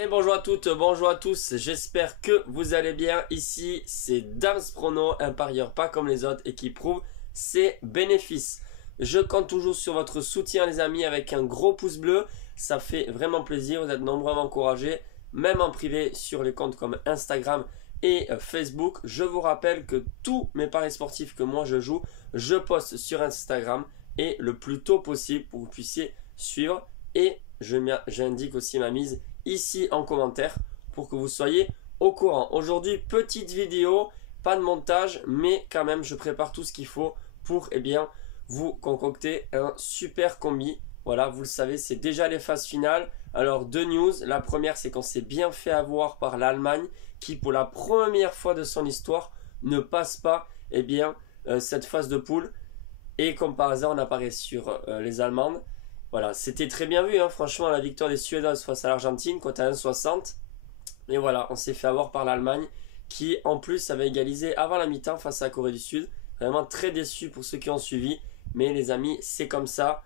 Et bonjour à toutes, bonjour à tous, j'espère que vous allez bien. Ici c'est Dams Prono, un parieur pas comme les autres et qui prouve ses bénéfices. Je compte toujours sur votre soutien les amis avec un gros pouce bleu, ça fait vraiment plaisir, vous êtes nombreux à m'encourager, même en privé sur les comptes comme Instagram et Facebook. Je vous rappelle que tous mes paris sportifs que moi je joue, je poste sur Instagram et le plus tôt possible pour que vous puissiez suivre. Et j'indique aussi ma mise ici en commentaire pour que vous soyez au courant. Aujourd'hui, petite vidéo, pas de montage, mais quand même, je prépare tout ce qu'il faut pour vous concocter un super combi. Voilà, vous le savez, c'est déjà les phases finales. Alors, deux news. La première, c'est qu'on s'est bien fait avoir par l'Allemagne qui, pour la première fois de son histoire, ne passe pas cette phase de poule. Et comme par hasard, on apparaît sur les Allemandes. Voilà, c'était très bien vu, hein, franchement, la victoire des Suédoises face à l'Argentine, cote à 1,60. Et voilà, on s'est fait avoir par l'Allemagne, qui en plus avait égalisé avant la mi-temps face à la Corée du Sud. Vraiment très déçu pour ceux qui ont suivi. Mais les amis, c'est comme ça.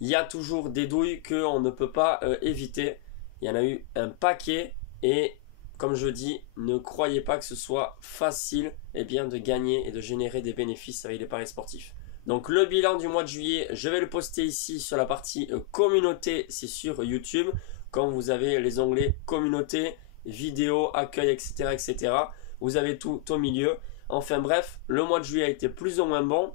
Il y a toujours des douilles qu'on ne peut pas éviter. Il y en a eu un paquet. Et comme je dis, ne croyez pas que ce soit facile de gagner et de générer des bénéfices avec les paris sportifs. Donc le bilan du mois de juillet, je vais le poster ici sur la partie communauté, c'est sur YouTube. Quand vous avez les onglets communauté, vidéo, accueil, etc. Vous avez tout au milieu. Enfin bref, le mois de juillet a été plus ou moins bon,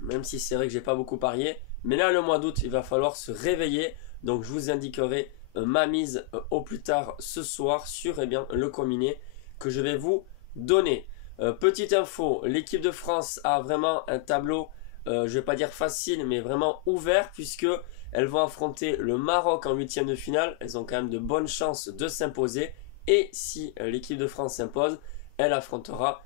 même si c'est vrai que j'ai pas beaucoup parié. Mais là, le mois d'août, il va falloir se réveiller. Donc je vous indiquerai ma mise au plus tard ce soir sur le combiné que je vais vous donner. Petite info, l'équipe de France a vraiment un tableau je vais pas dire facile mais vraiment ouvert, puisque elles vont affronter le Maroc en huitième de finale. Elles ont quand même de bonnes chances de s'imposer, et si l'équipe de France s'impose, elle affrontera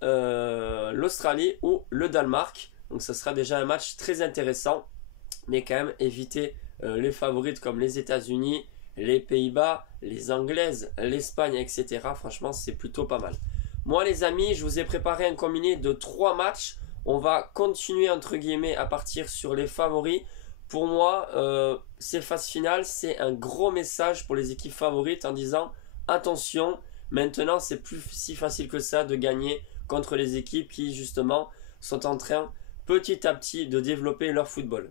l'Australie ou le Danemark. Donc ça sera déjà un match très intéressant, mais quand même éviter les favorites comme les États-Unis, les Pays-Bas, les Anglaises, l'Espagne, etc. Franchement, c'est plutôt pas mal. Moi les amis, je vous ai préparé un combiné de 3 matchs. On va continuer entre guillemets à partir sur les favoris. Pour moi, ces phases finales, c'est un gros message pour les équipes favorites en disant attention, maintenant c'est plus si facile que ça de gagner contre les équipes qui justement sont en train petit à petit de développer leur football.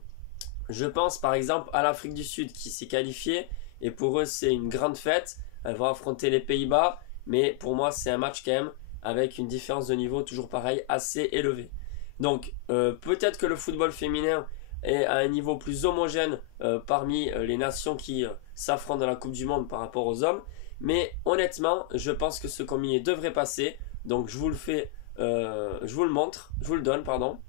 Je pense par exemple à l'Afrique du Sud qui s'est qualifiée, et pour eux c'est une grande fête. Elles vont affronter les Pays-Bas, mais pour moi c'est un match quand même avec une différence de niveau toujours pareil assez élevée. Donc peut-être que le football féminin est à un niveau plus homogène parmi les nations qui s'affrontent dans la Coupe du Monde par rapport aux hommes, mais honnêtement je pense que ce combiné devrait passer. Donc je vous le fais, je vous le montre, je vous le donne pardon,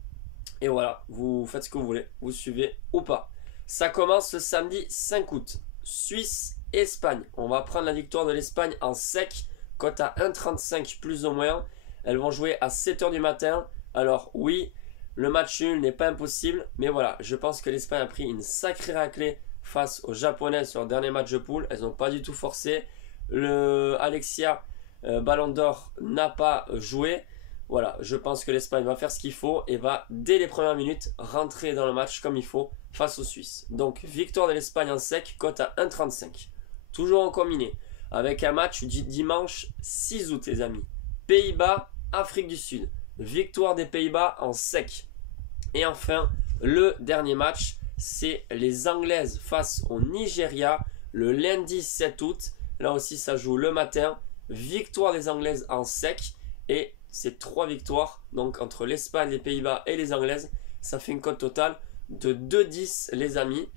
et voilà, vous faites ce que vous voulez, vous suivez ou pas. Ça commence le samedi 5 août, Suisse-Espagne. On va prendre la victoire de l'Espagne en sec, cote à 1,35 plus ou moins. Elles vont jouer à 7 h du matin. Alors oui, le match nul n'est pas impossible, mais voilà, je pense que l'Espagne a pris une sacrée raclée face aux Japonaises sur leur dernier match de poule. Elles n'ont pas du tout forcé. Alexia Ballon d'Or n'a pas joué. Voilà, je pense que l'Espagne va faire ce qu'il faut et va dès les premières minutes rentrer dans le match comme il faut face aux Suisses. Donc victoire de l'Espagne en sec, cote à 1,35. Toujours en combiné, avec un match du dimanche 6 août les amis. Pays-Bas, Afrique du Sud. Victoire des Pays-Bas en sec. Et enfin, le dernier match, c'est les Anglaises face au Nigeria, le lundi 7 août. Là aussi, ça joue le matin. Victoire des Anglaises en sec. Et c'est 3 victoires. Donc, entre l'Espagne, les Pays-Bas et les Anglaises, ça fait une cote totale de 2,10 les amis.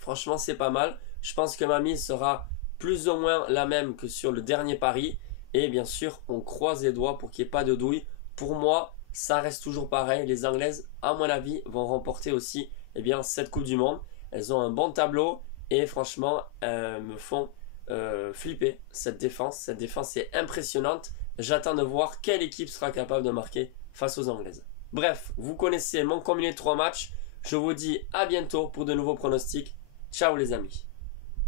Franchement, c'est pas mal. Je pense que ma mise sera plus ou moins la même que sur le dernier pari. Et bien sûr, on croise les doigts pour qu'il n'y ait pas de douille. Pour moi, ça reste toujours pareil. Les Anglaises, à mon avis, vont remporter aussi cette Coupe du Monde. Elles ont un bon tableau et franchement, elles me font flipper cette défense. Cette défense est impressionnante. J'attends de voir quelle équipe sera capable de marquer face aux Anglaises. Bref, vous connaissez mon combiné de 3 matchs. Je vous dis à bientôt pour de nouveaux pronostics. Ciao les amis.